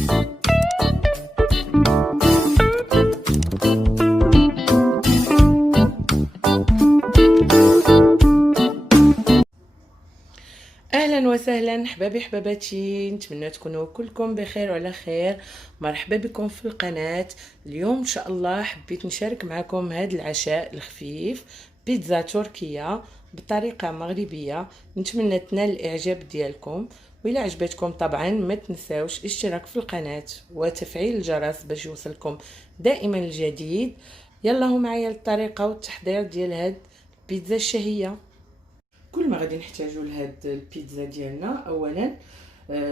اهلا وسهلا حبابي حباباتي، نتمنى تكونوا كلكم بخير وعلى خير. مرحبا بكم في القناه. اليوم ان شاء الله حبيت نشارك معكم هذا العشاء الخفيف، بيتزا تركيه بطريقه مغربيه. نتمنى تنال الاعجاب ديالكم، وإلا عجبتكم طبعا ما تنساوش الاشتراك في القناه وتفعيل الجرس باش يوصلكم دائما الجديد. يلا هو معايا الطريقه والتحضير ديال هاد البيتزا الشهيه. كل ما غادي نحتاجو لهاد البيتزا ديالنا، اولا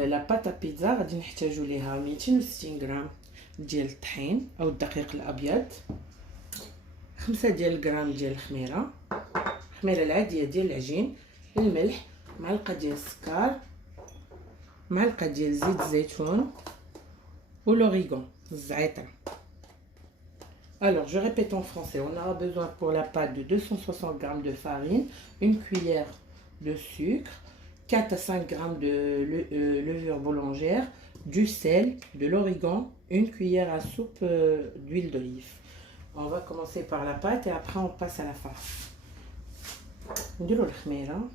لا باتا بيتزا غادي نحتاجو ليها 260 غرام ديال الطحين او الدقيق الابيض، 5 ديال الغرام ديال الخميره العاديه ديال العجين، الملح، معلقه ديال السكر، معلقه ديال زيت الزيتون ولوريغون الزعتر. Alors, je répète en français, on aura besoin pour la pâte de 260 g de farine, une cuillère de sucre, 4 à 5 g de levure boulangère, du sel, de l'origan, une cuillère à soupe d'huile d'olive. On va commencer par la pâte et après on passe à la farce. نديرو الخميرة،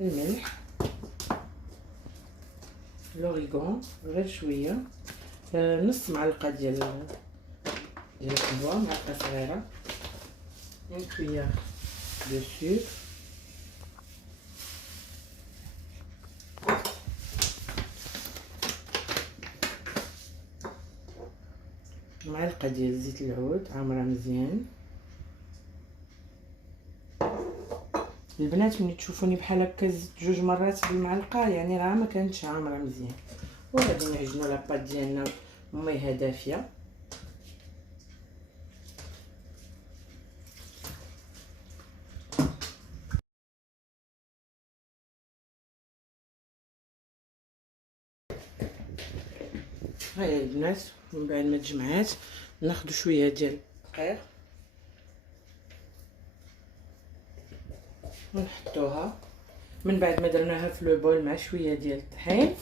الملح، لوريغون غير شويه، نص معلقه ديال القهوه، معلقه صغيره، اون كويير دو سكر، معلقه ديال زيت العود عامره مزيان. البنات ملي تشوفوني بحال هكا زدت 2 مرات بالمعلقه، يعني راه ما كانتش عامره مزيان. وغادي نعجنو لاباط ديالنا بميها دافيه. هاهي البنات، من بعد ما تجمعات ناخذ شويه ديال الدقيق ونحطوها. من بعد ما درناها في لو بول مع شويه ديال الطحين،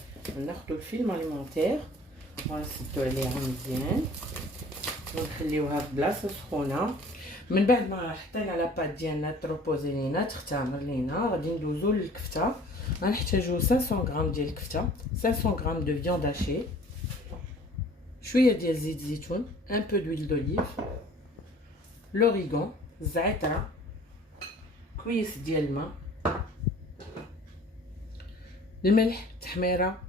ناخذوا الفيلم اليمونتير ونسدو عليها مزيان ونخليوها في بلاصه سخونه. من بعد ما حطينا لاباط ديالنا تروبوزي لينا تختمر لينا، غادي ندوزو للكفته. غنحتاجو 500 غرام ديال الكفته، 500 غرام دو فياند هاشي، شويه ديال زيت الزيتون، ان بو دويل دوليف، لوريغون، الزعتره، كويس ديال الماء، الملح، التحميره،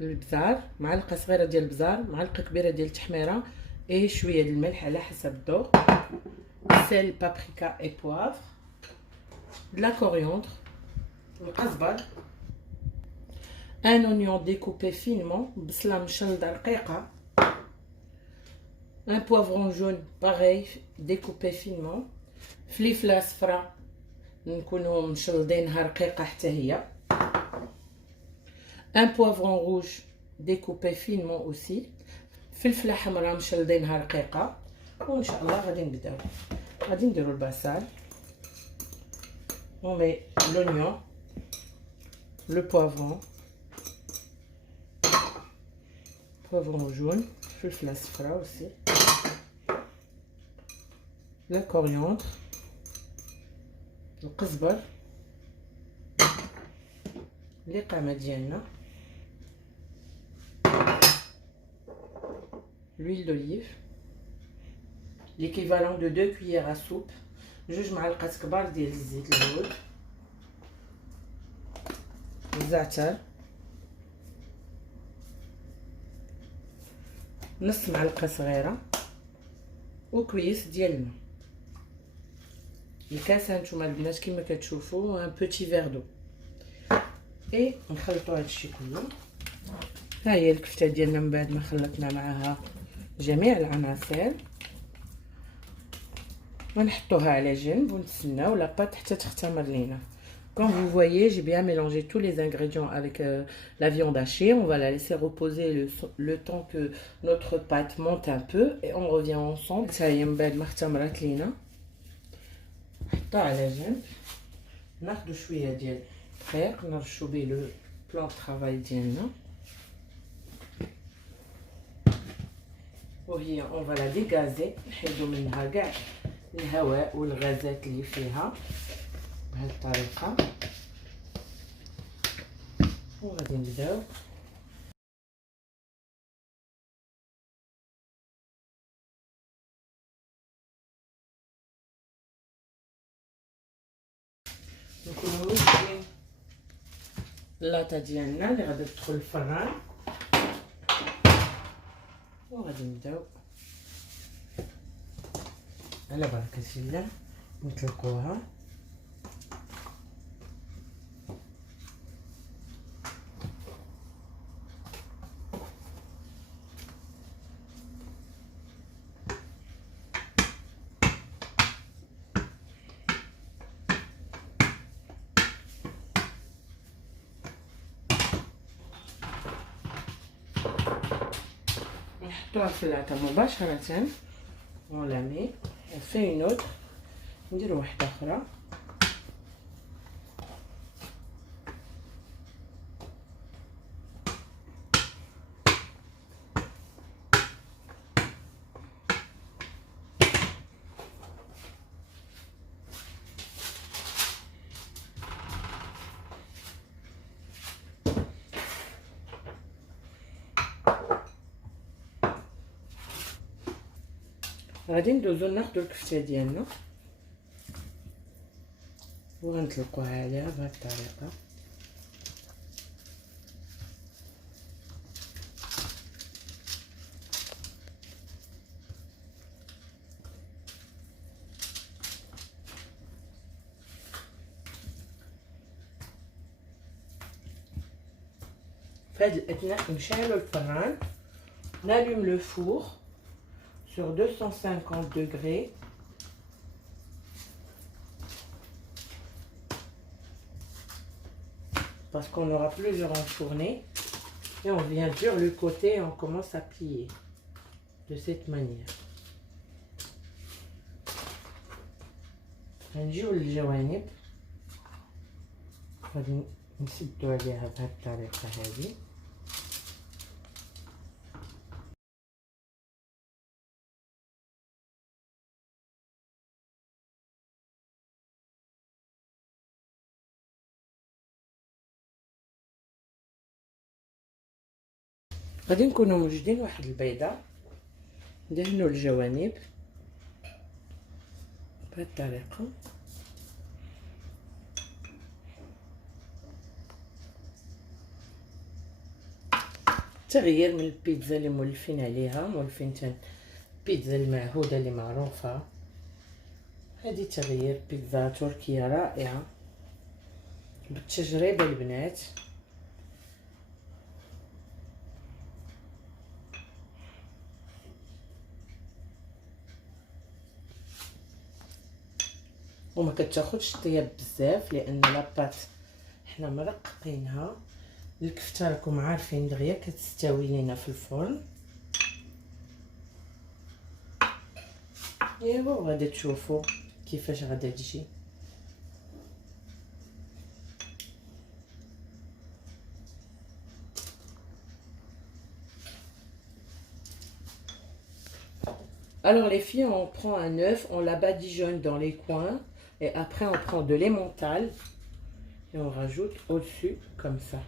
البزار، معلقه صغيره ديال البزار، معلقه كبيره ديال التحميره، اي شويه ديال الملح على حسب الذوق، سيل، بابريكا اي بوافر، لا كوريندر، القزبر، ان اونيون ديكوبي فينمون، بصله مشلده رقيقه، un poivron jaune pareil découpé finement، فليفله صفراء نكونوا مشلدينها رقيقه حتى هي، un poivron rouge découpé finement aussi، فلفله حمراء مشلدينها رقيقه. وان شاء الله غادي نبداو. غادي نديرو البصل، on met l'oignon، le poivron jaune، فلفله صفراء aussi، la coriandre، القزبر، القامه ديالنا، l'huile d'olive، l'équivalent de 2 cuillères à soupe، 2 معلقات كبار ديال الزيت العود، الزعتر، نص معلقه صغيره، وكويس ديال الماء. الكاسه نتوما البنات كما كتشوفوا ان بوتي فير دو. اي نخلطوا هادشي كله. ها هي الكفته ديالنا من بعد ما خلطنا معاها جميع العناصر، ونحطوها على جنب ونتسناو لاباط حتى تختمر لينا. Comme vous voyez, j'ai bien mélangé tous les ingrédients avec la viande hachée. On va la laisser reposer le temps que notre pâte monte un peu et on revient ensemble. Ça y est, من بعد ما اختمرت لينا نحطها على جنب. ناخذ شويه ديال دقيق نرشو به لو بلان طرافاي ديالنا، وهي اون فوالا ديغازي، نحيدو منها كاع الهواء والغازات اللي فيها بهذه الطريقه. وغادي نبداو نكونو مجهزين اللاطه ديالنا اللي غادي تدخل الفران، وغادي نبداو على بركه الله نطلقوها. نحطوها في العطا مباشرة ونلامي وفي نوت ندير واحدة أخرى. غادي ندوزو ناخدو الكفتة ديالنا وغنطلقوها عليها بهاد الطريقة. في هاد الأثناء نشعلو الفران، نالوم لو فور sur 250 degrés parce qu'on aura plusieurs enfournés, et on vient sur le côté et on commence à plier de cette manière. نجيو للجوانب غادي نسدو عليها بهاد الطريقة هذه. غادي نكونوا موجدين واحد البيضه، ندهنوا الجوانب بهذه الطريقه. تغيير من البيتزا اللي مولفين عليها، مولفين البيتزا المعهوده اللي معروفه. هذه تغيير بيتزا تركيه رائعه بالتجربه البنات. وما كتاخذش طياب بزاف لان لاباط حنا مرققينها. الكفته راكم عارفين دغيا كتستوي لينا في الفرن. ايوا غادي تشوفوا كيفاش غادا تجي. Alors les filles, on prend un œuf, on la badigeonne dans les coins et après on prend de l'emmental et on rajoute au-dessus comme ça.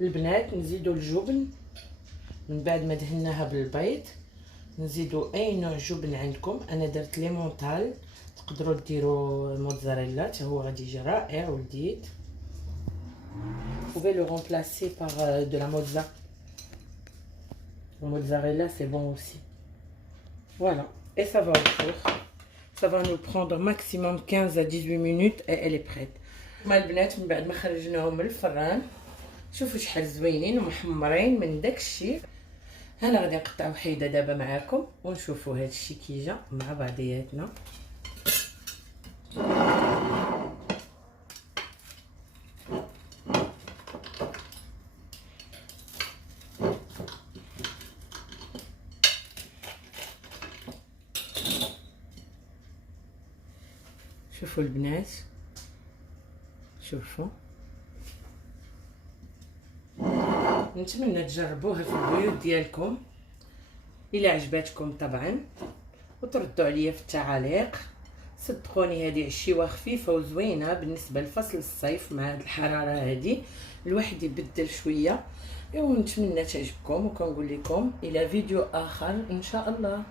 البنات نزيدو الجبن من بعد ما دهناها بالبيض، نزيدو اي نوع جبن عندكم. انا درت ليمونتال، تقدروا ديروا موتزاريلا حتى هو غادي يجي رائع ولذيذ. Vous pouvez le remplacer par de la mozza. La mozzarella c'est bon aussi. Voilà, et ça va au four. Ça va nous prendre maximum 15 à 18 minutes et elle est prête. مع البنات من بعد ما خرجناهم من الفران شوفوا شحال زوينين ومحمرين من داك الشيء. انا غادي نقطع وحيده دابا معاكم ونشوفوا هذا الشيء كي جا مع بعضياتنا. شوفوا البنات، شوفوا، نتمنى تجربوها في البيوت ديالكم الى عجباتكم طبعا، وتردوا عليا في التعاليق. صدقوني هذه عشيوه خفيفه وزوينه بالنسبه لفصل الصيف. مع هذه الحراره هذه الواحد يبدل شويه، ونتمنى تعجبكم، وكنقول لكم الى فيديو اخر ان شاء الله.